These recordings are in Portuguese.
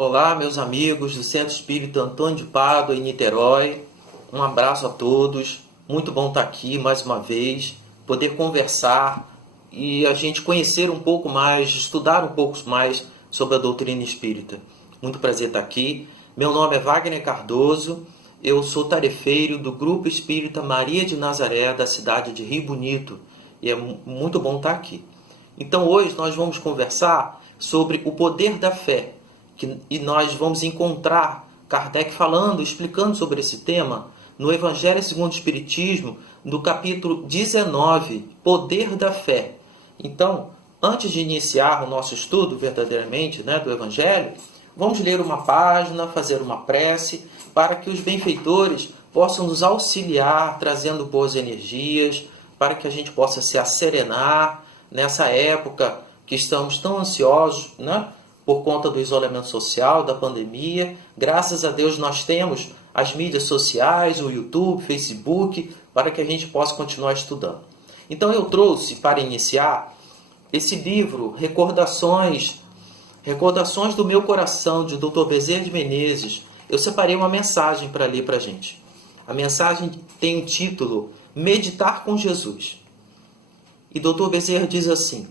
Olá, meus amigos do Centro Espírita Antônio de Pádua, em Niterói. Um abraço a todos. Muito bom estar aqui mais uma vez, poder conversar e a gente conhecer um pouco mais, estudar um pouco mais sobre a doutrina espírita. Muito prazer estar aqui. Meu nome é Wagner Cardoso. Eu sou tarefeiro do Grupo Espírita Maria de Nazaré, da cidade de Rio Bonito. E é muito bom estar aqui. Então hoje nós vamos conversar sobre o poder da fé. E nós vamos encontrar Kardec falando, explicando sobre esse tema no Evangelho segundo o Espiritismo, no capítulo 19, Poder da Fé. Então, antes de iniciar o nosso estudo verdadeiramente do Evangelho, vamos ler uma página, fazer uma prece, para que os benfeitores possam nos auxiliar, trazendo boas energias, para que a gente possa se asserenar nessa época que estamos tão ansiosos, por conta do isolamento social, da pandemia. Graças a Deus nós temos as mídias sociais, o YouTube, Facebook, para que a gente possa continuar estudando. Então eu trouxe para iniciar esse livro, Recordações do Meu Coração, de Dr. Bezerra de Menezes. Eu separei uma mensagem para ler para a gente. A mensagem tem o título Meditar com Jesus. E Dr. Bezerra diz assim: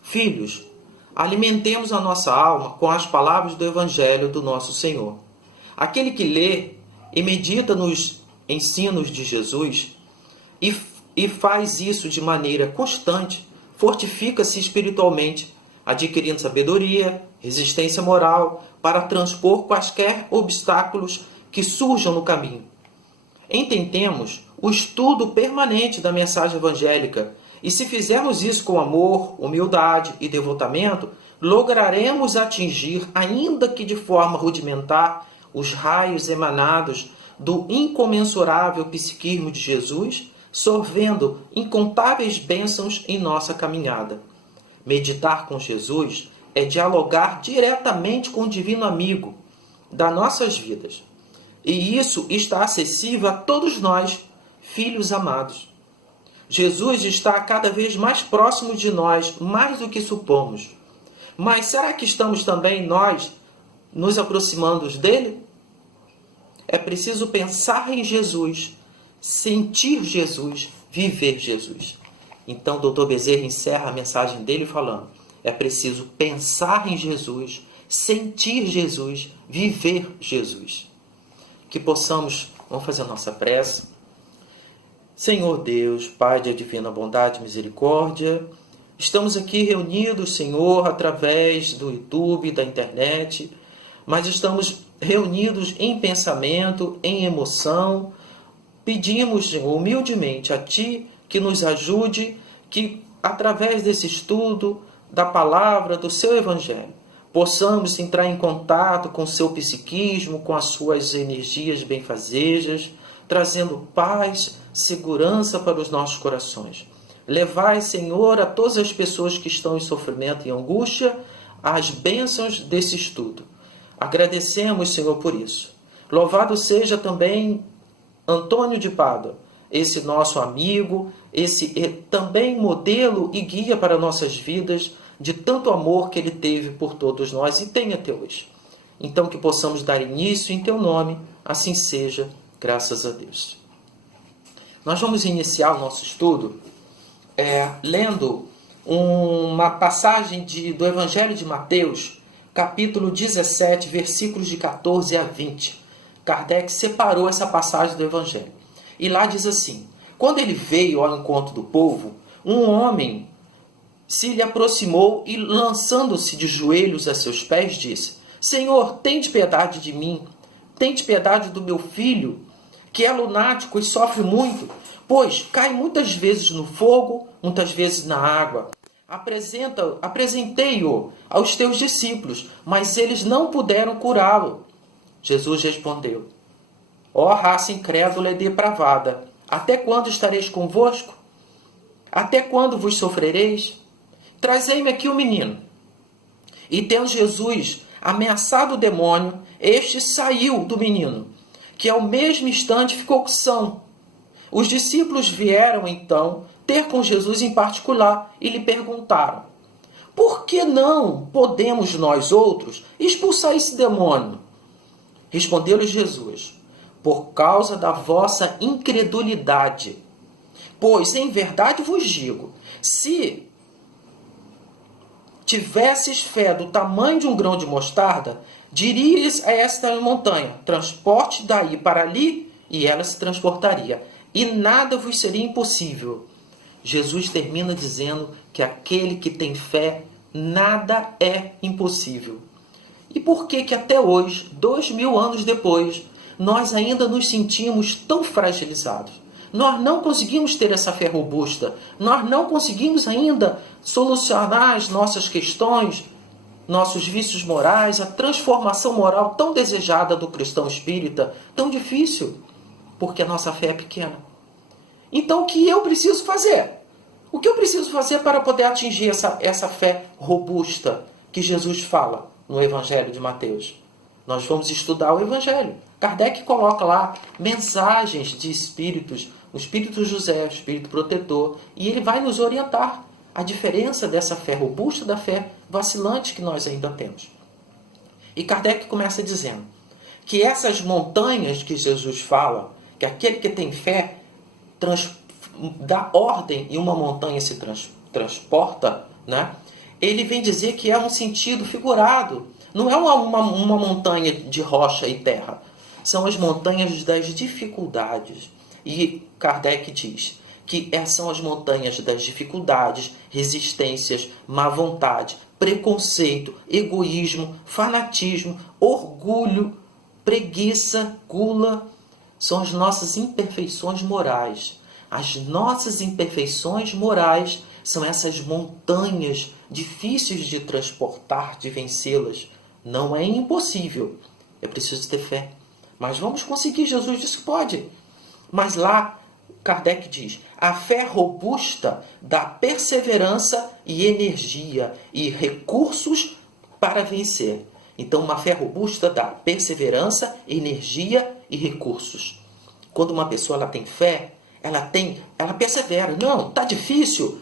Filhos, alimentemos a nossa alma com as palavras do Evangelho do nosso Senhor. Aquele que lê e medita nos ensinos de Jesus e faz isso de maneira constante, fortifica-se espiritualmente, adquirindo sabedoria, resistência moral para transpor quaisquer obstáculos que surjam no caminho. Entendemos o estudo permanente da mensagem evangélica. E se fizermos isso com amor, humildade e devotamento, lograremos atingir, ainda que de forma rudimentar, os raios emanados do incomensurável psiquismo de Jesus, sorvendo incontáveis bênçãos em nossa caminhada. Meditar com Jesus é dialogar diretamente com o divino amigo das nossas vidas. E isso está acessível a todos nós, filhos amados. Jesus está cada vez mais próximo de nós, mais do que supomos. Mas será que estamos também nós nos aproximando dele? É preciso pensar em Jesus, sentir Jesus, viver Jesus. Então, Dr. Bezerra encerra a mensagem dele falando: é preciso pensar em Jesus, sentir Jesus, viver Jesus. Que possamos, vamos fazer a nossa prece. Senhor Deus, Pai de divina bondade e misericórdia, estamos aqui reunidos, Senhor, através do YouTube, da internet, mas estamos reunidos em pensamento, em emoção. Pedimos, Senhor, humildemente a Ti que nos ajude, que através desse estudo da palavra, do Seu Evangelho, possamos entrar em contato com o Seu psiquismo, com as Suas energias benfazejas, trazendo paz, segurança para os nossos corações. Levai, Senhor, a todas as pessoas que estão em sofrimento e angústia, as bênçãos desse estudo. Agradecemos, Senhor, por isso. Louvado seja também Antônio de Pádua, esse nosso amigo, esse também modelo e guia para nossas vidas, de tanto amor que ele teve por todos nós e tem até hoje. Então que possamos dar início em Teu nome, assim seja, graças a Deus. Nós vamos iniciar o nosso estudo lendo uma passagem do Evangelho de Mateus, capítulo 17, versículos de 14 a 20. Kardec separou essa passagem do Evangelho. E lá diz assim: quando ele veio ao encontro do povo, um homem se lhe aproximou e, lançando-se de joelhos a seus pés, disse: Senhor, tende piedade de mim, tende piedade do meu filho, que é lunático e sofre muito, pois cai muitas vezes no fogo, muitas vezes na água. Apresentei-o aos teus discípulos, mas eles não puderam curá-lo. Jesus respondeu: Ó raça incrédula e depravada, até quando estareis convosco? Até quando vos sofrereis? Trazei-me aqui o menino. E tendo Jesus ameaçado o demônio, este saiu do menino, que ao mesmo instante ficou são. Os discípulos vieram então ter com Jesus em particular e lhe perguntaram: por que não podemos nós outros expulsar esse demônio? Respondeu-lhe Jesus: por causa da vossa incredulidade. Pois, em verdade vos digo, se tivesses fé do tamanho de um grão de mostarda, dirias a esta montanha: transporte daí para ali, e ela se transportaria. E nada vos seria impossível. Jesus termina dizendo que aquele que tem fé, nada é impossível. E por que que até hoje, 2000 anos depois, nós ainda nos sentimos tão fragilizados? Nós não conseguimos ter essa fé robusta. Nós não conseguimos ainda solucionar as nossas questões, nossos vícios morais, a transformação moral tão desejada do cristão espírita, tão difícil, porque a nossa fé é pequena. Então, o que eu preciso fazer? O que eu preciso fazer para poder atingir essa fé robusta que Jesus fala no Evangelho de Mateus? Nós vamos estudar o Evangelho. Kardec coloca lá mensagens de espíritos, o Espírito José, o Espírito Protetor, e ele vai nos orientar a diferença dessa fé robusta da fé vacilante que nós ainda temos. E Kardec começa dizendo que essas montanhas que Jesus fala, que aquele que tem fé dá ordem e uma montanha se transporta, né? Ele vem dizer que é um sentido figurado. Não é uma montanha de rocha e terra. São as montanhas das dificuldades. E Kardec diz que são as montanhas das dificuldades, resistências, má vontade, preconceito, egoísmo, fanatismo, orgulho, preguiça, gula. São as nossas imperfeições morais. As nossas imperfeições morais são essas montanhas difíceis de transportar, de vencê-las. Não é impossível. É preciso ter fé. Mas vamos conseguir. Jesus disse que pode. Mas lá, Kardec diz, a fé robusta dá perseverança e energia e recursos para vencer. Então, uma fé robusta dá perseverança, energia e recursos. Quando uma pessoa ela tem fé, ela persevera. Não, está difícil,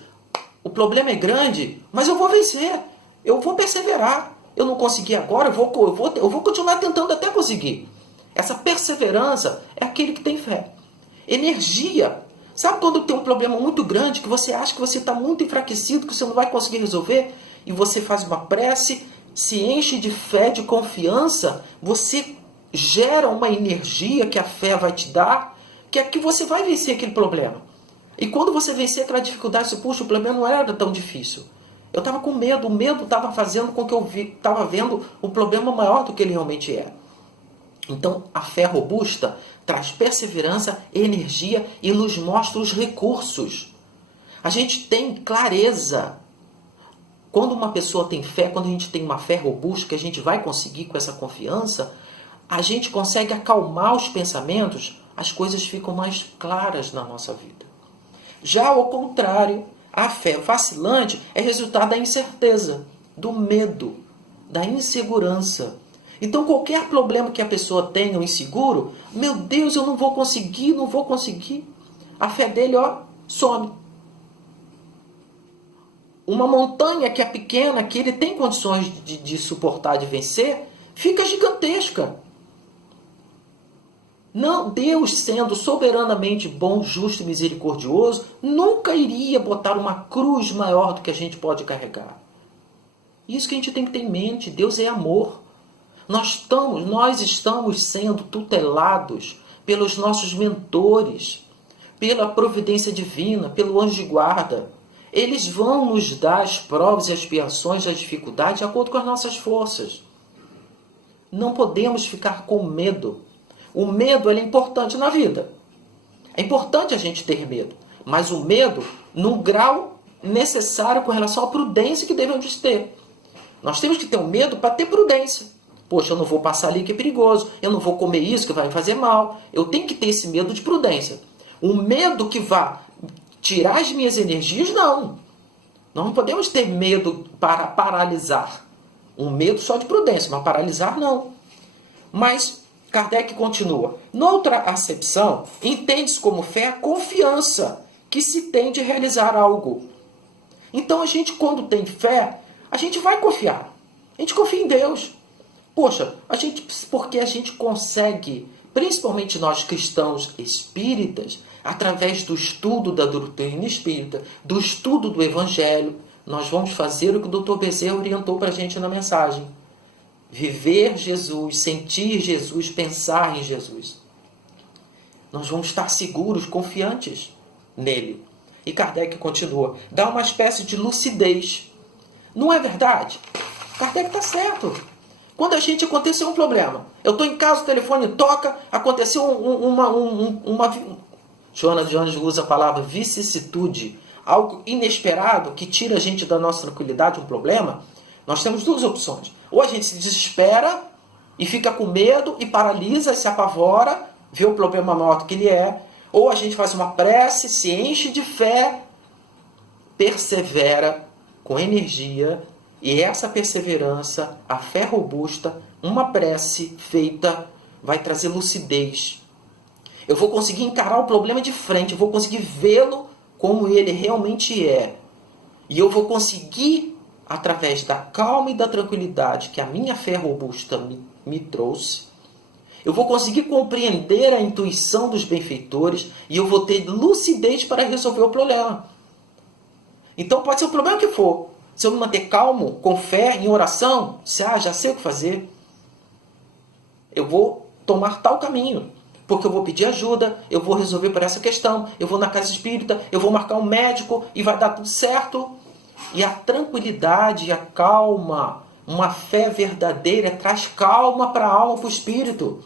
o problema é grande, mas eu vou vencer, eu vou perseverar. Eu não consegui agora, eu vou continuar tentando até conseguir. Essa perseverança é aquele que tem fé. Energia. Sabe quando tem um problema muito grande, que você acha que você está muito enfraquecido, que você não vai conseguir resolver, e você faz uma prece, se enche de fé, de confiança, você gera uma energia que a fé vai te dar, que é que você vai vencer aquele problema. E quando você vencer aquela dificuldade, você, puxa, o problema não era tão difícil. Eu estava com medo, o medo estava fazendo com que eu estava vendo um problema maior do que ele realmente é. Então, a fé robusta traz perseverança, energia e nos mostra os recursos. A gente tem clareza. Quando uma pessoa tem fé, quando a gente tem uma fé robusta, que a gente vai conseguir com essa confiança, a gente consegue acalmar os pensamentos, as coisas ficam mais claras na nossa vida. Já ao contrário, a fé vacilante é resultado da incerteza, do medo, da insegurança. Então, qualquer problema que a pessoa tenha, um inseguro, meu Deus, eu não vou conseguir. A fé dele, some. Uma montanha que é pequena, que ele tem condições de suportar, de vencer, fica gigantesca. Não, Deus, sendo soberanamente bom, justo e misericordioso, nunca iria botar uma cruz maior do que a gente pode carregar. Isso que a gente tem que ter em mente. Deus é amor. Nós estamos sendo tutelados pelos nossos mentores, pela providência divina, pelo anjo de guarda. Eles vão nos dar as provas e expiações das dificuldades de acordo com as nossas forças. Não podemos ficar com medo. O medo é importante na vida. É importante a gente ter medo. Mas o medo num grau necessário com relação à prudência que devemos ter. Nós temos que ter um medo para ter prudência. Poxa, eu não vou passar ali que é perigoso. Eu não vou comer isso que vai me fazer mal. Eu tenho que ter esse medo de prudência. O medo que vá tirar as minhas energias, não. Nós não podemos ter medo para paralisar. Um medo só de prudência, mas paralisar não. Mas Kardec continua. Noutra acepção, entende-se como fé a confiança que se tem de realizar algo. Então a gente, quando tem fé, a gente vai confiar. A gente confia em Deus. Poxa, porque a gente consegue, principalmente nós cristãos espíritas, através do estudo da doutrina espírita, do estudo do Evangelho, nós vamos fazer o que o Dr. Bezerra orientou para a gente na mensagem. Viver Jesus, sentir Jesus, pensar em Jesus. Nós vamos estar seguros, confiantes nele. E Kardec continua, dá uma espécie de lucidez. Não é verdade? Kardec está certo. Quando a gente aconteceu um problema, eu estou em casa, o telefone toca, aconteceu uma Joana de Anjos usa a palavra vicissitude, algo inesperado que tira a gente da nossa tranquilidade, um problema. Nós temos duas opções. Ou a gente se desespera e fica com medo e paralisa, se apavora, vê o problema maior do que ele é. Ou a gente faz uma prece, se enche de fé, persevera com energia. E essa perseverança, a fé robusta, uma prece feita, vai trazer lucidez. Eu vou conseguir encarar o problema de frente, eu vou conseguir vê-lo como ele realmente é. E eu vou conseguir, através da calma e da tranquilidade que a minha fé robusta me trouxe, eu vou conseguir compreender a intuição dos benfeitores e eu vou ter lucidez para resolver o problema. Então pode ser o problema que for. Se eu me manter calmo, com fé, em oração, já sei o que fazer, eu vou tomar tal caminho. Porque eu vou pedir ajuda, eu vou resolver por essa questão, eu vou na casa espírita, eu vou marcar um médico e vai dar tudo certo. E a tranquilidade e a calma, uma fé verdadeira, traz calma para a alma, para o espírito.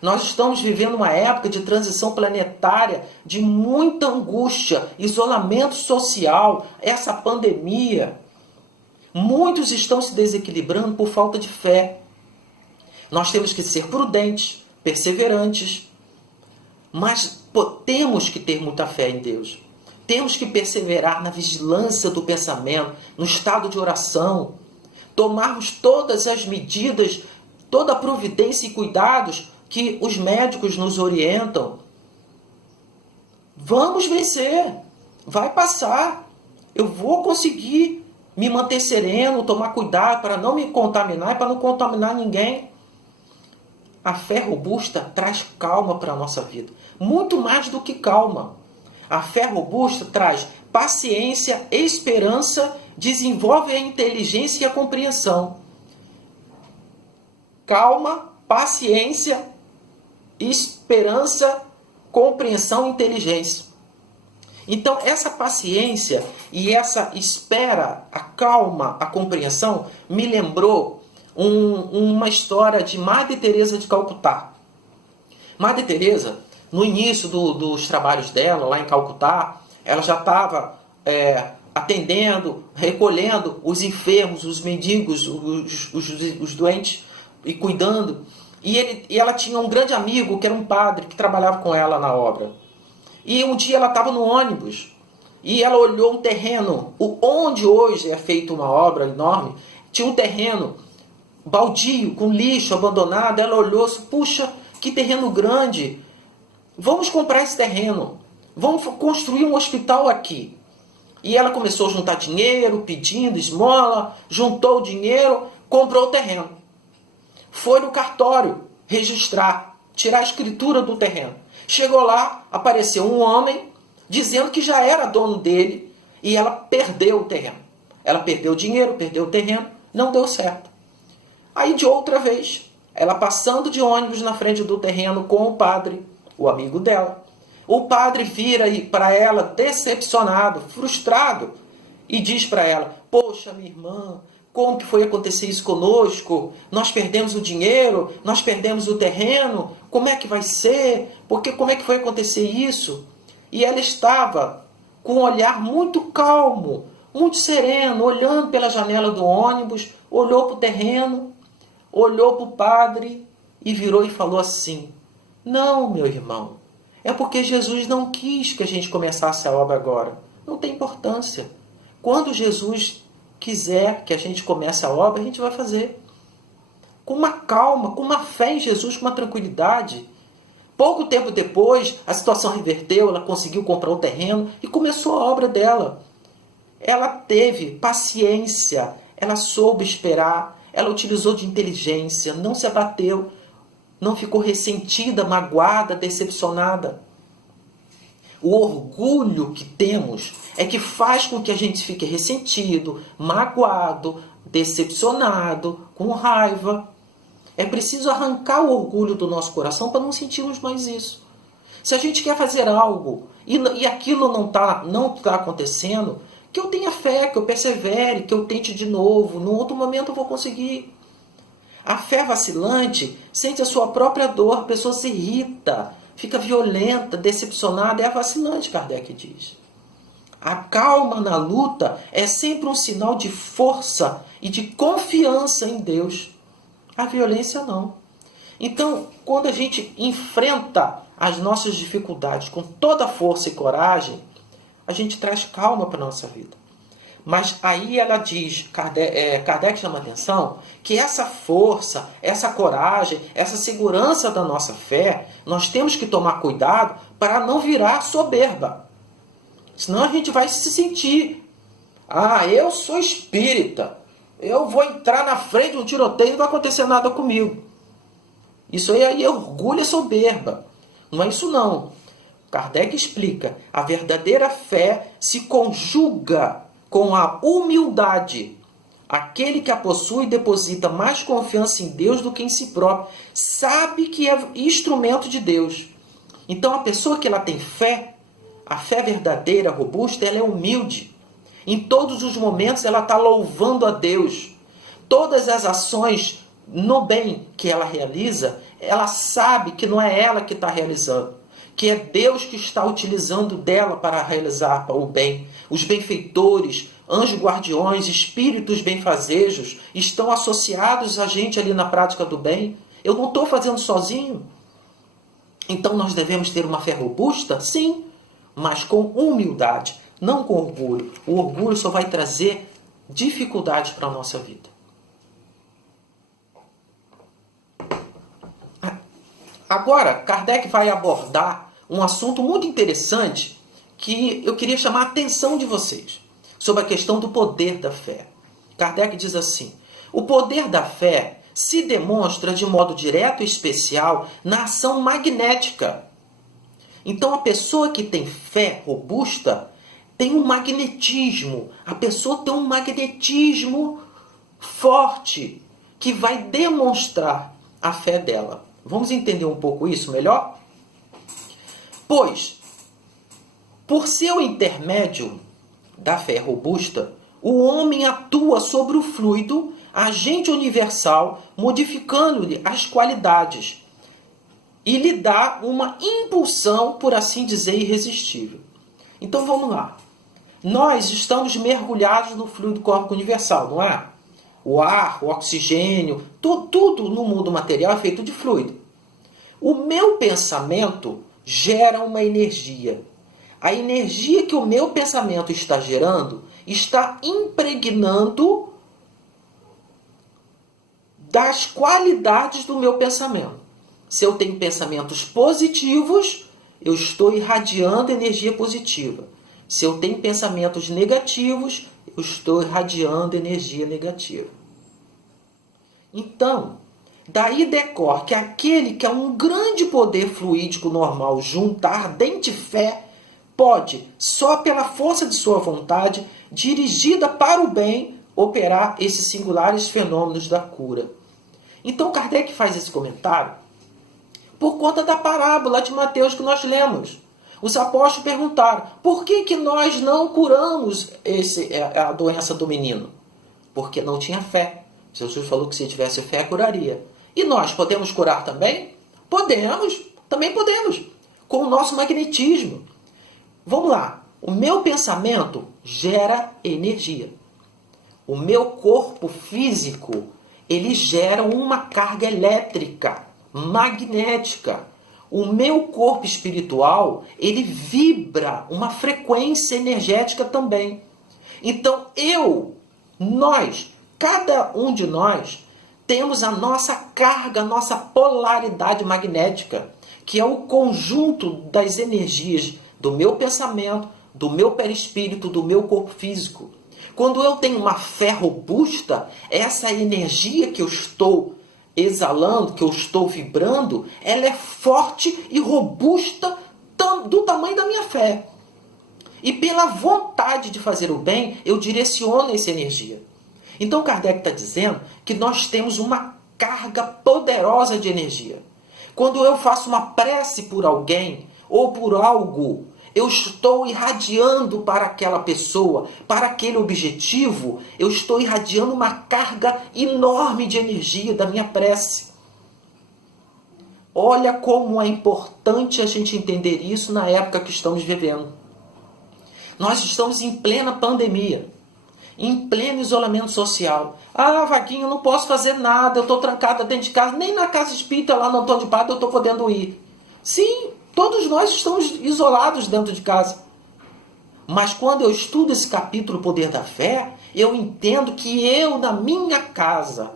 Nós estamos vivendo uma época de transição planetária, de muita angústia, isolamento social, essa pandemia. Muitos estão se desequilibrando por falta de fé. Nós temos que ser prudentes, perseverantes, mas temos que ter muita fé em Deus. Temos que perseverar na vigilância do pensamento, no estado de oração, tomarmos todas as medidas, toda a providência e cuidados que os médicos nos orientam. Vamos vencer, vai passar, eu vou conseguir me manter sereno, tomar cuidado para não me contaminar e para não contaminar ninguém. A fé robusta traz calma para a nossa vida. Muito mais do que calma. A fé robusta traz paciência, esperança, desenvolve a inteligência e a compreensão. Calma, paciência, esperança, compreensão e inteligência. Então, essa paciência e essa espera, a calma, a compreensão, me lembrou uma história de Madre Teresa de Calcutá. Madre Teresa, no início dos trabalhos dela, lá em Calcutá, ela já estava atendendo, recolhendo os enfermos, os mendigos, os doentes, e cuidando. E ela tinha um grande amigo, que era um padre, que trabalhava com ela na obra. E um dia ela estava no ônibus e ela olhou um terreno, onde hoje é feita uma obra enorme, tinha um terreno baldio, com lixo, abandonado. Ela olhou, puxa, que terreno grande, vamos comprar esse terreno, vamos construir um hospital aqui. E ela começou a juntar dinheiro, pedindo esmola, juntou o dinheiro, comprou o terreno. Foi no cartório registrar, tirar a escritura do terreno. Chegou lá, apareceu um homem dizendo que já era dono dele e ela perdeu o terreno. Ela perdeu o dinheiro, perdeu o terreno, não deu certo. Aí de outra vez, ela passando de ônibus na frente do terreno com o padre, o amigo dela. O padre vira para ela decepcionado, frustrado, e diz para ela: poxa, minha irmã, como que foi acontecer isso conosco? Nós perdemos o dinheiro, nós perdemos o terreno, como é que vai ser? Porque como é que foi acontecer isso? E ela estava com um olhar muito calmo, muito sereno, olhando pela janela do ônibus, olhou para o terreno, olhou para o padre e virou e falou assim: não, meu irmão, é porque Jesus não quis que a gente começasse a obra agora. Não tem importância. Quando Jesus quiser que a gente comece a obra, a gente vai fazer. Com uma calma, com uma fé em Jesus, com uma tranquilidade. Pouco tempo depois, a situação reverteu, ela conseguiu comprar o terreno e começou a obra dela. Ela teve paciência, ela soube esperar, ela utilizou de inteligência, não se abateu, não ficou ressentida, magoada, decepcionada. O orgulho que temos é que faz com que a gente fique ressentido, magoado, decepcionado, com raiva. É preciso arrancar o orgulho do nosso coração para não sentirmos mais isso. Se a gente quer fazer algo e aquilo não tá acontecendo, que eu tenha fé, que eu persevere, que eu tente de novo. Num outro momento eu vou conseguir. A fé vacilante sente a sua própria dor, a pessoa se irrita, fica violenta, decepcionada. É a vacilante, Kardec diz. A calma na luta é sempre um sinal de força e de confiança em Deus. A violência não. Então, quando a gente enfrenta as nossas dificuldades com toda a força e coragem, a gente traz calma para a nossa vida. Mas aí ela diz, Kardec chama atenção, que essa força, essa coragem, essa segurança da nossa fé, nós temos que tomar cuidado para não virar soberba. Senão a gente vai se sentir, eu sou espírita, eu vou entrar na frente de um tiroteio e não vai acontecer nada comigo. Isso aí é orgulho, é soberba. Não é isso não. Kardec explica, a verdadeira fé se conjuga com a humildade. Aquele que a possui deposita mais confiança em Deus do que em si próprio. Sabe que é instrumento de Deus. Então a pessoa que ela tem fé, a fé verdadeira, robusta, ela é humilde. Em todos os momentos ela está louvando a Deus. Todas as ações no bem que ela realiza, ela sabe que não é ela que está realizando, que é Deus que está utilizando dela para realizar o bem. Os benfeitores, anjos guardiões, espíritos benfazejos estão associados a gente ali na prática do bem. Eu não estou fazendo sozinho. Então nós devemos ter uma fé robusta? Sim, mas com humildade, não com orgulho. O orgulho só vai trazer dificuldades para a nossa vida. Agora, Kardec vai abordar um assunto muito interessante que eu queria chamar a atenção de vocês sobre a questão do poder da fé. Kardec diz assim: o poder da fé se demonstra de modo direto e especial na ação magnética. Então, a pessoa que tem fé robusta tem um magnetismo. A pessoa tem um magnetismo forte que vai demonstrar a fé dela. Vamos entender um pouco isso melhor? Pois, por seu intermédio da fé robusta, o homem atua sobre o fluido, agente universal, modificando-lhe as qualidades e lhe dá uma impulsão, por assim dizer, irresistível. Então vamos lá. Nós estamos mergulhados no fluido cósmico universal, não é? O ar, o oxigênio, tudo no mundo material é feito de fluido. O meu pensamento gera uma energia. A energia que o meu pensamento está gerando está impregnando das qualidades do meu pensamento. Se eu tenho pensamentos positivos, eu estou irradiando energia positiva. Se eu tenho pensamentos negativos, eu estou irradiando energia negativa. Então, daí decorre que aquele que é um grande poder fluídico normal junto à ardente fé, pode, só pela força de sua vontade, dirigida para o bem, operar esses singulares fenômenos da cura. Então Kardec faz esse comentário por conta da parábola de Mateus que nós lemos. Os apóstolos perguntaram, por que nós não curamos a doença do menino? Porque não tinha fé. Jesus falou que se tivesse fé, curaria. E nós podemos curar também? Podemos, também podemos, com o nosso magnetismo. Vamos lá, o meu pensamento gera energia. O meu corpo físico, ele gera uma carga elétrica, magnética. O meu corpo espiritual, ele vibra uma frequência energética também. Então nós, cada um de nós, temos a nossa carga, a nossa polaridade magnética, que é o conjunto das energias do meu pensamento, do meu perispírito, do meu corpo físico. Quando eu tenho uma fé robusta, essa energia que eu estou exalando, que eu estou vibrando, ela é forte e robusta do tamanho da minha fé. E pela vontade de fazer o bem, eu direciono essa energia. Então Kardec está dizendo que nós temos uma carga poderosa de energia. Quando eu faço uma prece por alguém ou por algo, eu estou irradiando para aquela pessoa, para aquele objetivo, eu estou irradiando uma carga enorme de energia da minha prece. Olha como é importante a gente entender isso na época que estamos vivendo. Nós estamos em plena pandemia, em pleno isolamento social. Ah, Vaguinho, eu não posso fazer nada, eu estou trancada dentro de casa, nem na casa espírita lá no Antônio de Pádua eu estou podendo ir. Sim, todos nós estamos isolados dentro de casa. Mas quando eu estudo esse capítulo, o Poder da Fé, eu entendo que eu, na minha casa,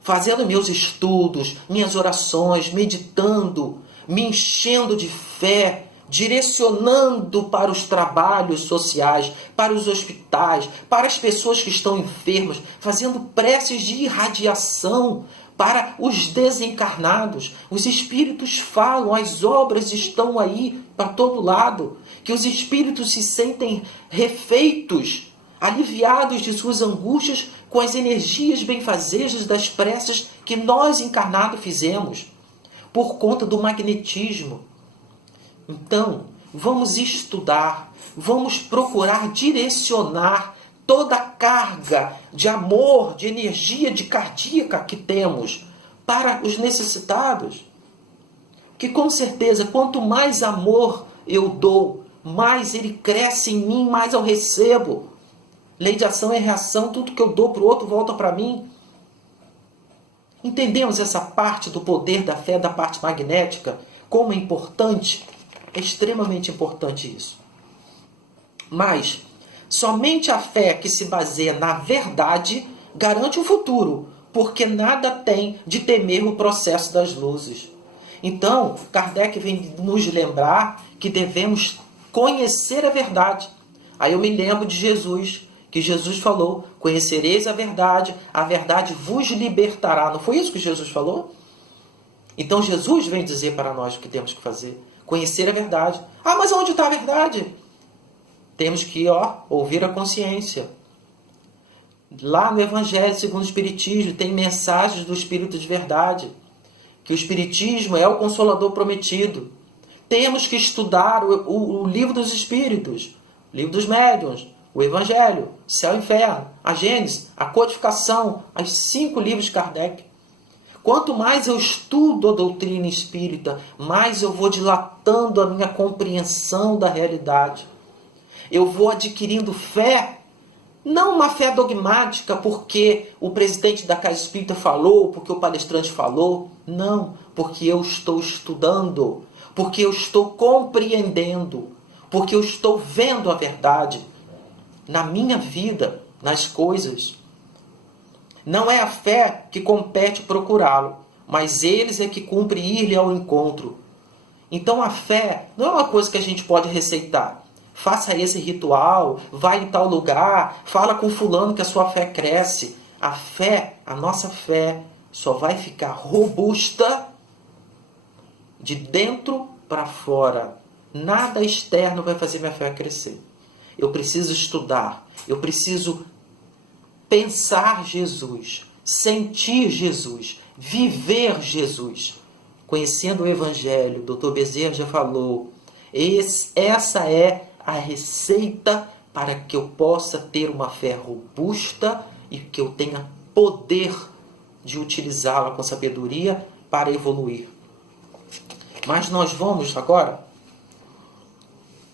fazendo meus estudos, minhas orações, meditando, me enchendo de fé, direcionando para os trabalhos sociais, para os hospitais, para as pessoas que estão enfermas, fazendo preces de irradiação para os desencarnados. Os espíritos falam, as obras estão aí para todo lado, que os espíritos se sentem refeitos, aliviados de suas angústias com as energias benfazejas das preces que nós encarnados fizemos, por conta do magnetismo. Então, vamos estudar, vamos procurar direcionar toda a carga de amor, de energia, de cardíaca que temos para os necessitados. Que com certeza, quanto mais amor eu dou, mais ele cresce em mim, mais eu recebo. Lei de ação e reação, tudo que eu dou para o outro volta para mim. Entendemos essa parte do poder da fé, da parte magnética, como é importante? É extremamente importante isso. Mas somente a fé que se baseia na verdade garante o futuro, porque nada tem de temer o processo das luzes. Então, Kardec vem nos lembrar que devemos conhecer a verdade. Aí eu me lembro de Jesus, que Jesus falou, conhecereis a verdade vos libertará. Não foi isso que Jesus falou? Então Jesus vem dizer para nós o que temos que fazer. Conhecer a verdade. Ah, mas onde está a verdade? Temos que ouvir a consciência. Lá no Evangelho segundo o Espiritismo tem mensagens do Espírito de verdade. Que o Espiritismo é o Consolador prometido. Temos que estudar o Livro dos Espíritos, o Livro dos Médiuns, o Evangelho, Céu e Inferno, a Gênesis, a Codificação, os 5 livros de Kardec. Quanto mais eu estudo a doutrina espírita, mais eu vou dilatando a minha compreensão da realidade. Eu vou adquirindo fé, não uma fé dogmática porque o presidente da Casa Espírita falou, porque o palestrante falou. Não, porque eu estou estudando, porque eu estou compreendendo, porque eu estou vendo a verdade na minha vida, nas coisas. Não é a fé que compete procurá-lo, mas eles é que cumpre ir-lhe ao encontro. Então a fé não é uma coisa que a gente pode receitar. Faça esse ritual, vai em tal lugar, fala com fulano que a sua fé cresce. A fé, a nossa fé, só vai ficar robusta de dentro para fora. Nada externo vai fazer minha fé crescer. Eu preciso estudar, eu preciso pensar Jesus, sentir Jesus, viver Jesus. Conhecendo o Evangelho, o Dr. Bezerra já falou, essa é a receita para que eu possa ter uma fé robusta e que eu tenha poder de utilizá-la com sabedoria para evoluir. Mas nós vamos agora,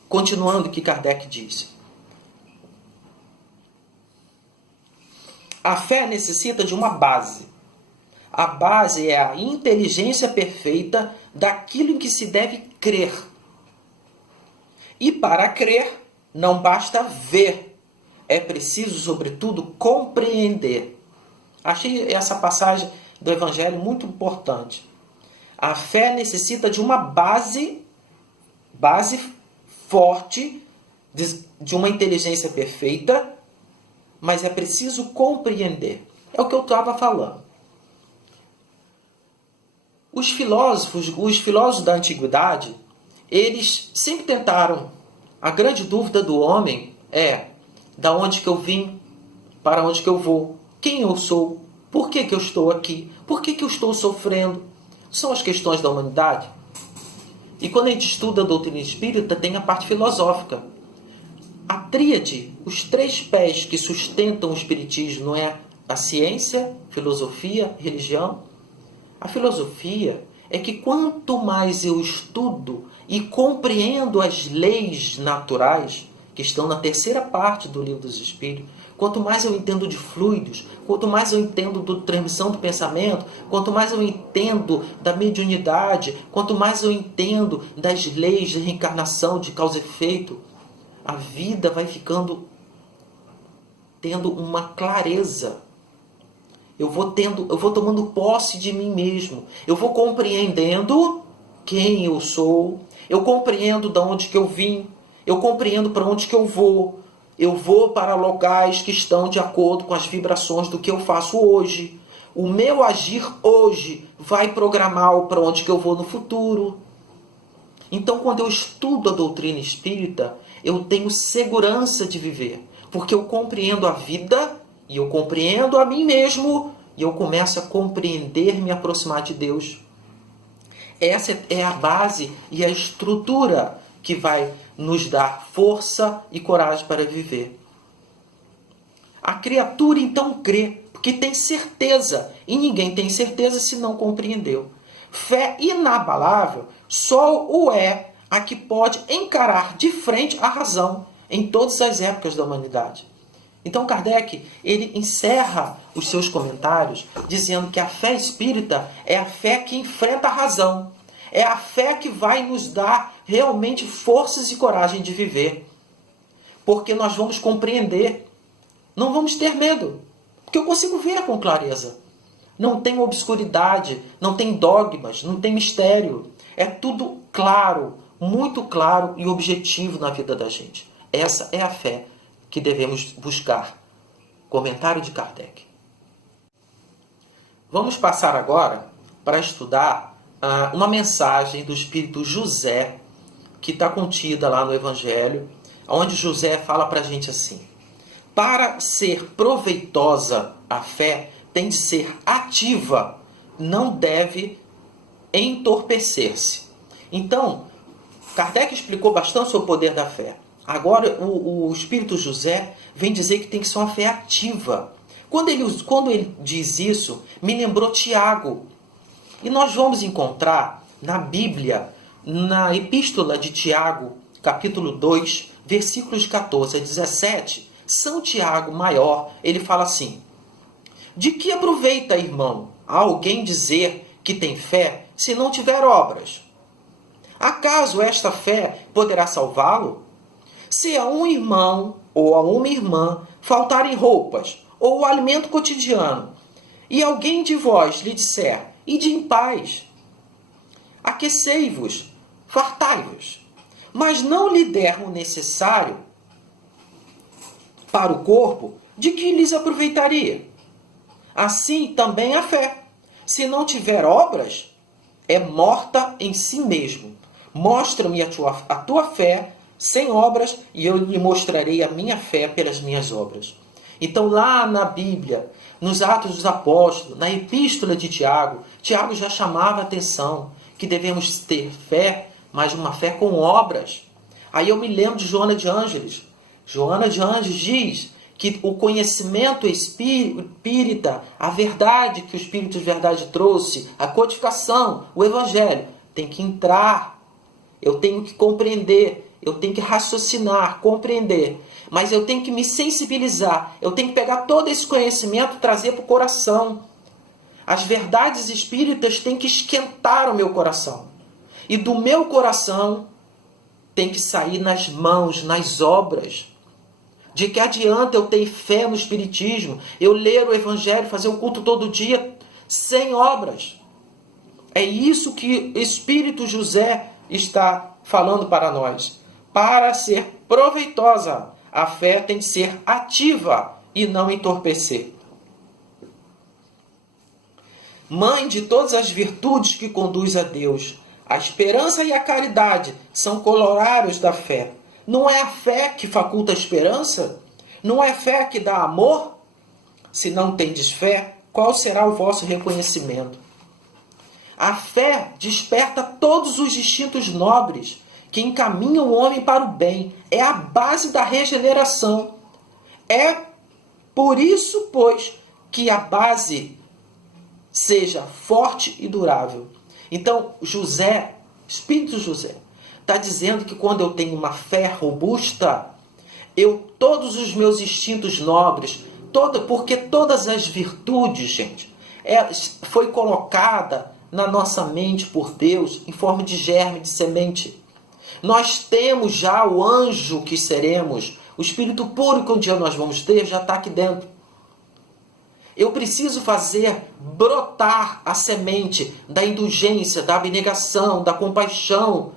continuando o que Kardec disse. A fé necessita de uma base. A base é a inteligência perfeita daquilo em que se deve crer. E para crer, não basta ver. É preciso, sobretudo, compreender. Achei essa passagem do Evangelho muito importante. A fé necessita de uma base forte, de uma inteligência perfeita, mas é preciso compreender. É o que eu estava falando. Os filósofos da antiguidade, eles sempre tentaram. A grande dúvida do homem é: da onde que eu vim? Para onde que eu vou? Quem eu sou? Por que que eu estou aqui? Por que que eu estou sofrendo? São as questões da humanidade. E quando a gente estuda a doutrina espírita, tem a parte filosófica. A tríade, os 3 pés que sustentam o espiritismo, não é a ciência, filosofia, religião? A filosofia é que quanto mais eu estudo e compreendo as leis naturais, que estão na 3ª parte do Livro dos Espíritos, quanto mais eu entendo de fluidos, quanto mais eu entendo da transmissão do pensamento, quanto mais eu entendo da mediunidade, quanto mais eu entendo das leis de reencarnação, de causa e efeito, a vida vai tendo uma clareza. Eu vou tomando posse de mim mesmo. Eu vou compreendendo quem eu sou. Eu compreendo de onde que eu vim. Eu compreendo para onde que eu vou. Eu vou para locais que estão de acordo com as vibrações do que eu faço hoje. O meu agir hoje vai programar para onde que eu vou no futuro. Então, quando eu estudo a doutrina espírita, eu tenho segurança de viver. Porque eu compreendo a vida e eu compreendo a mim mesmo e eu começo a compreender e me aproximar de Deus. Essa é a base e a estrutura que vai nos dar força e coragem para viver. A criatura então crê, porque tem certeza. E ninguém tem certeza se não compreendeu. Fé inabalável só o é a que pode encarar de frente a razão em todas as épocas da humanidade. Então Kardec, ele encerra os seus comentários dizendo que a fé espírita é a fé que enfrenta a razão. É a fé que vai nos dar realmente forças e coragem de viver. Porque nós vamos compreender. Não vamos ter medo. Porque eu consigo ver com clareza. Não tem obscuridade, não tem dogmas, não tem mistério. É tudo claro, muito claro e objetivo na vida da gente. Essa é a fé que devemos buscar. Comentário de Kardec. Vamos passar agora para estudar uma mensagem do Espírito José, que está contida lá no Evangelho, onde José fala para a gente assim: para ser proveitosa a fé, tem de ser ativa, não deve entorpecer-se. Então, Kardec explicou bastante sobre o poder da fé. Agora, o Espírito José vem dizer que tem que ser uma fé ativa. Quando ele diz isso, me lembrou Tiago. E nós vamos encontrar na Bíblia, na Epístola de Tiago, capítulo 2, versículos 14 a 17, São Tiago Maior, ele fala assim: de que aproveita, irmão, a alguém dizer que tem fé se não tiver obras? Acaso esta fé poderá salvá-lo? Se a um irmão ou a uma irmã faltarem roupas ou o alimento cotidiano, e alguém de vós lhe disser: ide em paz, aquecei-vos, fartai-vos, mas não lhe der o necessário para o corpo, de que lhes aproveitaria? Assim também a fé, se não tiver obras, é morta em si mesmo. Mostra-me a tua fé sem obras, e eu lhe mostrarei a minha fé pelas minhas obras. Então, lá na Bíblia, nos Atos dos Apóstolos, na Epístola de Tiago, Tiago já chamava a atenção que devemos ter fé, mas uma fé com obras. Aí eu me lembro de Joana de Ângeles. Joana de Ângeles diz que o conhecimento espírita, a verdade que o Espírito de Verdade trouxe, a codificação, o Evangelho, tem que entrar. Eu tenho que compreender, eu tenho que raciocinar, compreender. Mas eu tenho que me sensibilizar, eu tenho que pegar todo esse conhecimento e trazer para o coração. As verdades espíritas têm que esquentar o meu coração. E do meu coração tem que sair nas mãos, nas obras. De que adianta eu ter fé no Espiritismo, eu ler o Evangelho, fazer o culto todo dia, sem obras? É isso que o Espírito José está falando para nós. Para ser proveitosa, a fé tem de ser ativa e não entorpecer. Mãe de todas as virtudes que conduz a Deus, a esperança e a caridade são corolários da fé. Não é a fé que faculta a esperança? Não é a fé que dá amor? Se não tendes fé, qual será o vosso reconhecimento? A fé desperta todos os instintos nobres que encaminham o homem para o bem. É a base da regeneração. É por isso, pois, que a base seja forte e durável. Então, José, Espírito José, está dizendo que quando eu tenho uma fé robusta, todos os meus instintos nobres, porque todas as virtudes, gente, foi colocada na nossa mente por Deus em forma de germe, de semente. Nós temos já o anjo que seremos, o Espírito puro que um dia nós vamos ter, já está aqui dentro. Eu preciso fazer brotar a semente da indulgência, da abnegação, da compaixão,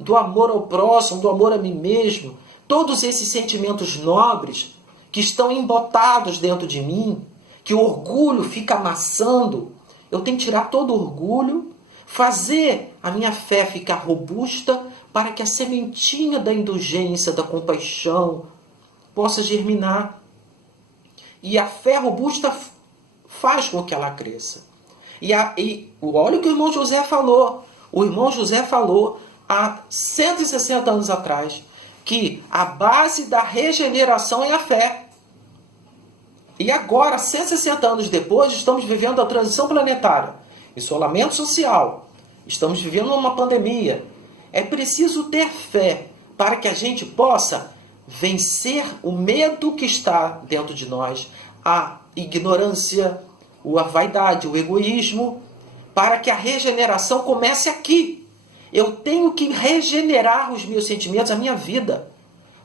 do amor ao próximo, do amor a mim mesmo. Todos esses sentimentos nobres que estão embotados dentro de mim, que o orgulho fica amassando, eu tenho que tirar todo o orgulho, fazer a minha fé ficar robusta para que a sementinha da indulgência, da compaixão, possa germinar. E a fé robusta faz com que ela cresça. E olha o que o irmão José falou. O irmão José falou há 160 anos atrás que a base da regeneração é a fé. E agora, 160 anos depois, estamos vivendo a transição planetária, isolamento social, estamos vivendo uma pandemia. É preciso ter fé para que a gente possa vencer o medo que está dentro de nós, a ignorância, a vaidade, o egoísmo, para que a regeneração comece aqui. Eu tenho que regenerar os meus sentimentos, a minha vida.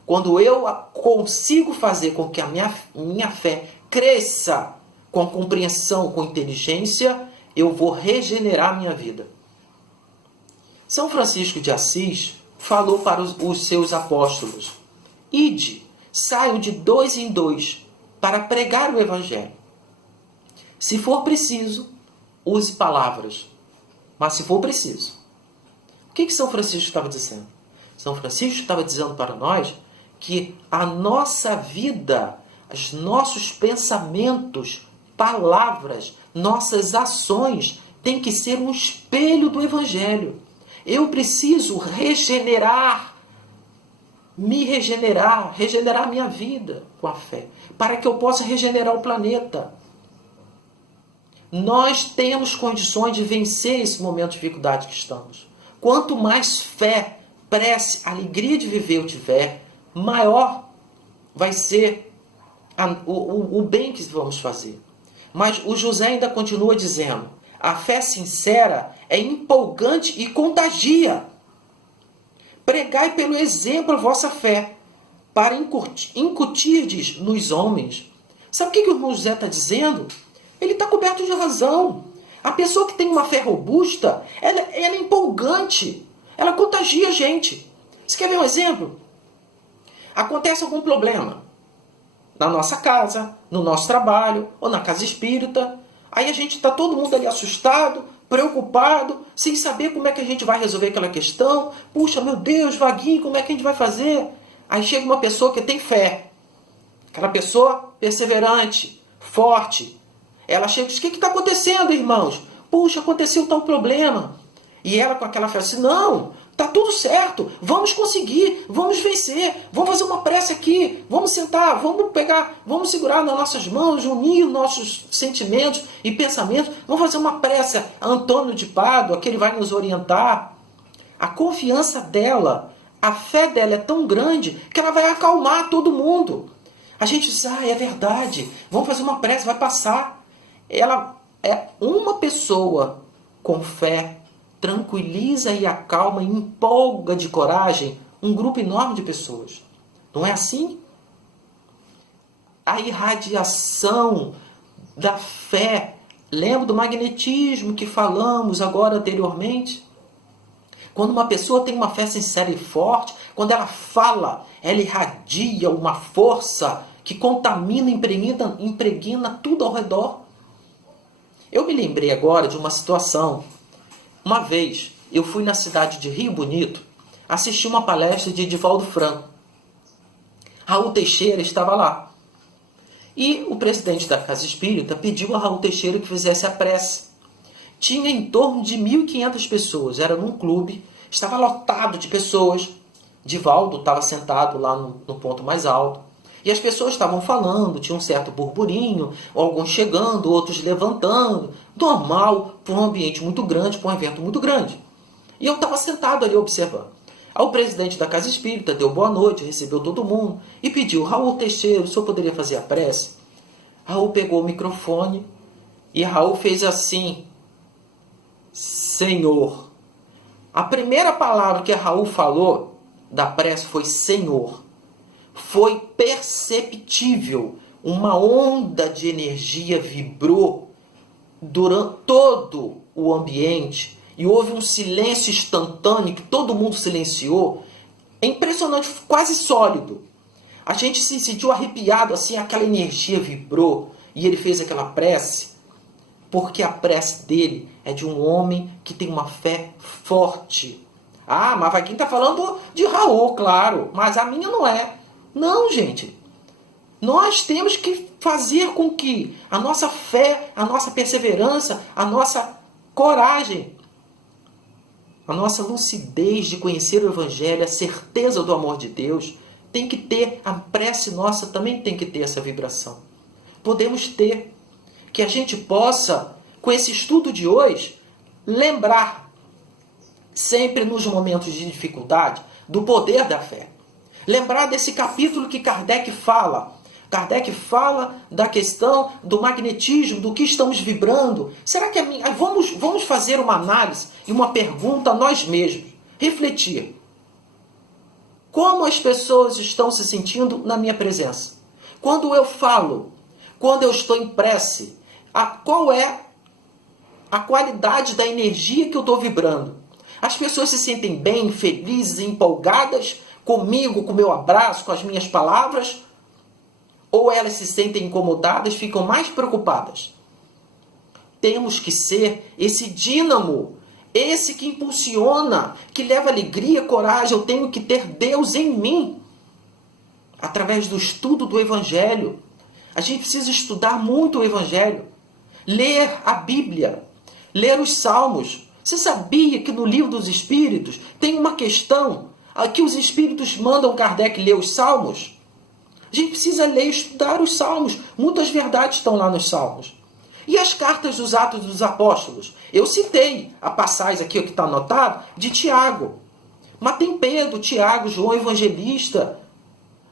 Quando eu consigo fazer com que a minha fé cresça com compreensão, com inteligência, eu vou regenerar a minha vida. São Francisco de Assis falou para os seus apóstolos: ide, saiam de 2 em 2 para pregar o Evangelho. Se for preciso, use palavras, mas se for preciso. O que São Francisco estava dizendo? São Francisco estava dizendo para nós que a nossa vida, os nossos pensamentos, palavras, nossas ações têm que ser um espelho do Evangelho. Eu preciso regenerar minha vida com a fé, para que eu possa regenerar o planeta. Nós temos condições de vencer esse momento de dificuldade que estamos. Quanto mais fé, prece, alegria de viver eu tiver, maior vai ser o bem que vamos fazer. Mas o José ainda continua dizendo: a fé sincera é empolgante e contagia. Pregai pelo exemplo a vossa fé, para incutirdes nos homens. Sabe o que o irmão José está dizendo? Ele está coberto de razão. A pessoa que tem uma fé robusta, ela é empolgante. Ela contagia a gente. Você quer ver um exemplo? Acontece algum problema na nossa casa, no nosso trabalho, ou na casa espírita. Aí a gente está todo mundo ali assustado, preocupado, sem saber como é que a gente vai resolver aquela questão. Puxa, meu Deus, vaguinho, como é que a gente vai fazer? Aí chega uma pessoa que tem fé. Aquela pessoa perseverante, forte. Ela chega e diz: o que está acontecendo, irmãos? Puxa, aconteceu tal problema. E ela com aquela fé assim: não, está tudo certo, vamos conseguir, vamos vencer, vamos fazer uma prece aqui, vamos sentar, vamos pegar, vamos segurar nas nossas mãos, unir nossos sentimentos e pensamentos, vamos fazer uma prece a Antônio de Pádua, que ele vai nos orientar. A confiança dela, a fé dela é tão grande que ela vai acalmar todo mundo. A gente diz: ah, é verdade, vamos fazer uma prece, vai passar. Ela é uma pessoa com fé, tranquiliza e acalma e empolga de coragem um grupo enorme de pessoas. Não é assim? A irradiação da fé. Lembra do magnetismo que falamos agora anteriormente? Quando uma pessoa tem uma fé sincera e forte, quando ela fala, ela irradia uma força que contamina, impregna tudo ao redor. Eu me lembrei agora de uma situação. Uma vez, eu fui na cidade de Rio Bonito assistir uma palestra de Divaldo Franco. Raul Teixeira estava lá. E o presidente da Casa Espírita pediu a Raul Teixeira que fizesse a prece. Tinha em torno de 1.500 pessoas. Era num clube, estava lotado de pessoas. Divaldo estava sentado lá no ponto mais alto. E as pessoas estavam falando, tinha um certo burburinho, alguns chegando, outros levantando. Normal, para um ambiente muito grande, para um evento muito grande. E eu estava sentado ali observando. Aí o presidente da Casa Espírita deu boa noite, recebeu todo mundo e pediu: Raul Teixeira, o senhor poderia fazer a prece? Raul pegou o microfone e Raul fez assim: Senhor. A primeira palavra que Raul falou da prece foi Senhor. Foi perceptível. Uma onda de energia vibrou durante todo o ambiente e houve um silêncio instantâneo que todo mundo silenciou. É impressionante, quase sólido. A gente se sentiu arrepiado, assim, aquela energia vibrou e ele fez aquela prece, porque a prece dele é de um homem que tem uma fé forte. Ah, mas vai quem está falando de Raul, claro, mas a minha não é. Não, gente. Nós temos que fazer com que a nossa fé, a nossa perseverança, a nossa coragem, a nossa lucidez de conhecer o Evangelho, a certeza do amor de Deus, tem que ter, a prece nossa também tem que ter essa vibração. Podemos ter, que a gente possa, com esse estudo de hoje, lembrar, sempre nos momentos de dificuldade, do poder da fé. Lembrar desse capítulo que Kardec fala. Kardec fala da questão do magnetismo, do que estamos vibrando. Será que vamos fazer uma análise e uma pergunta a nós mesmos. Refletir. Como as pessoas estão se sentindo na minha presença? Quando eu falo, quando eu estou em prece, qual é a qualidade da energia que eu estou vibrando? As pessoas se sentem bem, felizes, empolgadas comigo, com o meu abraço, com as minhas palavras? Ou elas se sentem incomodadas, ficam mais preocupadas? Temos que ser esse dínamo, esse que impulsiona, que leva alegria, coragem. Eu tenho que ter Deus em mim, através do estudo do Evangelho. A gente precisa estudar muito o Evangelho, ler a Bíblia, ler os Salmos. Você sabia que no Livro dos Espíritos tem uma questão que os Espíritos mandam Kardec ler os Salmos? A gente precisa ler e estudar os Salmos. Muitas verdades estão lá nos Salmos. E as cartas dos Atos dos Apóstolos? Eu citei a passagem aqui que está anotado de Tiago. Mas tem Pedro, Tiago, João Evangelista.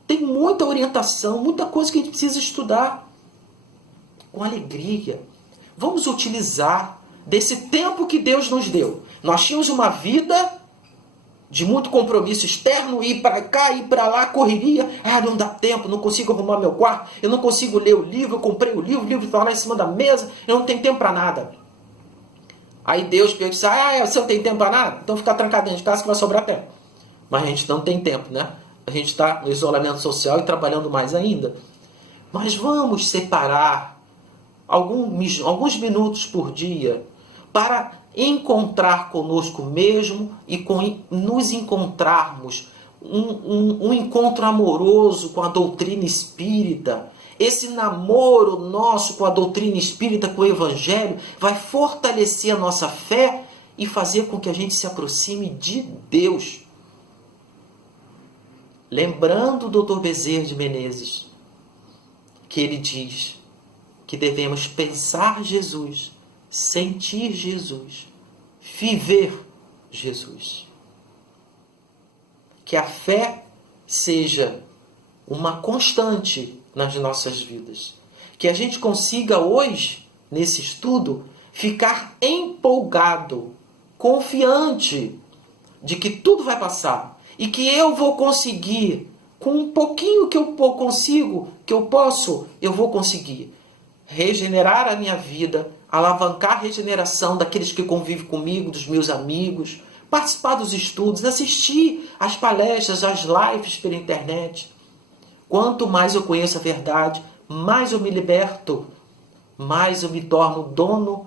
Tem muita orientação, muita coisa que a gente precisa estudar. Com alegria. Vamos utilizar desse tempo que Deus nos deu. Nós tínhamos uma vida de muito compromisso externo, ir para cá, ir para lá, correria. Ah, não dá tempo, não consigo arrumar meu quarto, eu não consigo ler o livro, eu comprei o livro está lá em cima da mesa, eu não tenho tempo para nada. Aí Deus disse: você não tem tempo para nada? Então fica trancado dentro de casa que vai sobrar tempo. Mas a gente não tem tempo, né? A gente está no isolamento social e trabalhando mais ainda. Mas vamos separar alguns minutos por dia para encontrar conosco mesmo e nos encontrarmos um encontro amoroso com a doutrina espírita. Esse namoro nosso com a doutrina espírita, com o Evangelho, vai fortalecer a nossa fé e fazer com que a gente se aproxime de Deus. Lembrando o Dr. Bezerra de Menezes, que ele diz que devemos pensar Jesus, sentir Jesus, viver Jesus. Que a fé seja uma constante nas nossas vidas. Que a gente consiga hoje, nesse estudo, ficar empolgado, confiante de que tudo vai passar e que eu vou conseguir, com um pouquinho que eu consigo, que eu posso, eu vou conseguir regenerar a minha vida, alavancar a regeneração daqueles que convivem comigo, dos meus amigos, participar dos estudos, assistir às palestras, às lives pela internet. Quanto mais eu conheço a verdade, mais eu me liberto, mais eu me torno dono,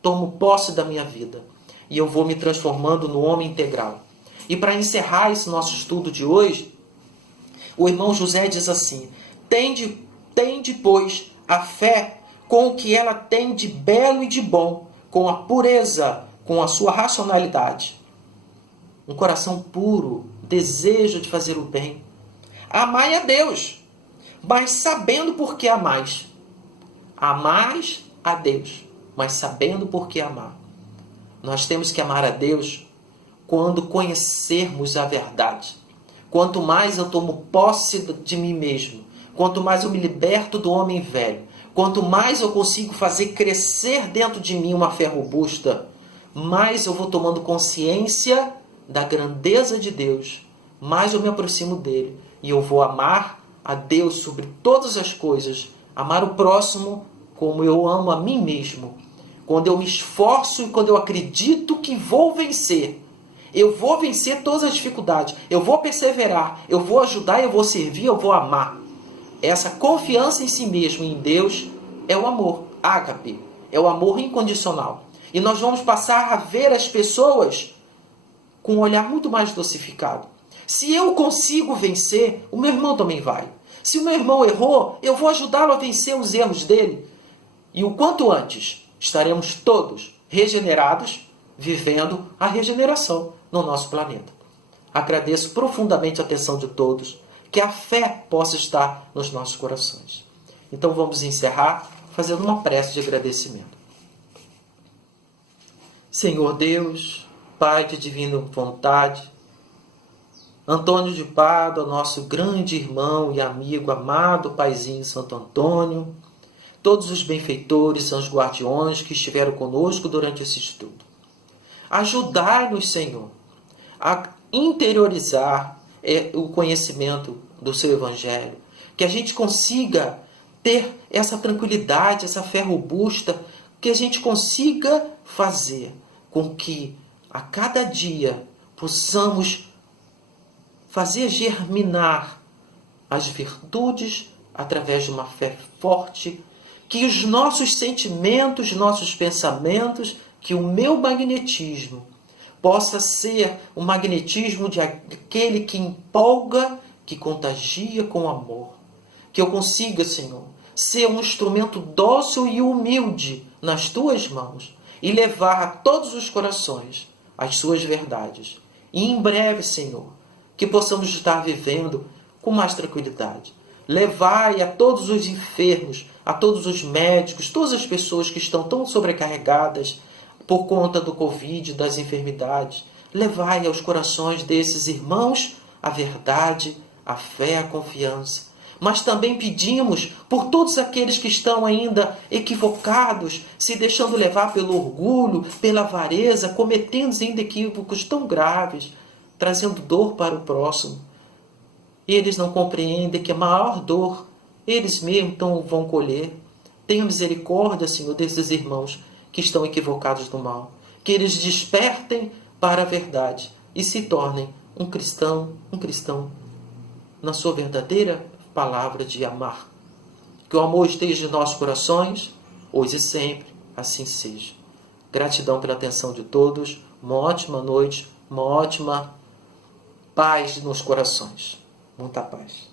tomo posse da minha vida. E eu vou me transformando no homem integral. E para encerrar esse nosso estudo de hoje, o irmão José diz assim: tende, pois, a fé com o que ela tem de belo e de bom, com a pureza, com a sua racionalidade. Um coração puro, desejo de fazer o bem. Amai a Deus, mas sabendo por que amais. Amais a Deus, mas sabendo por que amar. Nós temos que amar a Deus quando conhecermos a verdade. Quanto mais eu tomo posse de mim mesmo, quanto mais eu me liberto do homem velho, quanto mais eu consigo fazer crescer dentro de mim uma fé robusta, mais eu vou tomando consciência da grandeza de Deus, mais eu me aproximo dele e eu vou amar a Deus sobre todas as coisas, amar o próximo como eu amo a mim mesmo. Quando eu me esforço e quando eu acredito que vou vencer, eu vou vencer todas as dificuldades, eu vou perseverar, eu vou ajudar, eu vou servir, eu vou amar. Essa confiança em si mesmo, em Deus, é o amor, ágape, é o amor incondicional. E nós vamos passar a ver as pessoas com um olhar muito mais dosificado. Se eu consigo vencer, o meu irmão também vai. Se o meu irmão errou, eu vou ajudá-lo a vencer os erros dele. E o quanto antes estaremos todos regenerados, vivendo a regeneração no nosso planeta. Agradeço profundamente a atenção de todos, que a fé possa estar nos nossos corações. Então vamos encerrar fazendo uma prece de agradecimento. Senhor Deus, Pai de divina vontade, Antônio de Pádua, nosso grande irmão e amigo, amado Paizinho Santo Antônio, todos os benfeitores, anjos guardiões que estiveram conosco durante esse estudo. Ajudai-nos, Senhor, a interiorizar o conhecimento do seu Evangelho, que a gente consiga ter essa tranquilidade, essa fé robusta, que a gente consiga fazer com que a cada dia possamos fazer germinar as virtudes através de uma fé forte, que os nossos sentimentos, nossos pensamentos, que o meu magnetismo possa ser o magnetismo de aquele que empolga, que contagia com amor. Que eu consiga, Senhor, ser um instrumento dócil e humilde nas Tuas mãos e levar a todos os corações as Suas verdades. E em breve, Senhor, que possamos estar vivendo com mais tranquilidade. Levai a todos os enfermos, a todos os médicos, todas as pessoas que estão tão sobrecarregadas por conta do Covid, das enfermidades. Levai aos corações desses irmãos a verdade, a fé, a confiança. Mas também pedimos por todos aqueles que estão ainda equivocados, se deixando levar pelo orgulho, pela avareza, cometendo ainda equívocos tão graves, trazendo dor para o próximo. Eles não compreendem que a maior dor eles mesmos vão colher. Tenha misericórdia, Senhor, desses irmãos que estão equivocados no mal. Que eles despertem para a verdade e se tornem um cristão na sua verdadeira palavra de amar. Que o amor esteja em nossos corações, hoje e sempre, assim seja. Gratidão pela atenção de todos, uma ótima noite, uma ótima paz nos corações. Muita paz.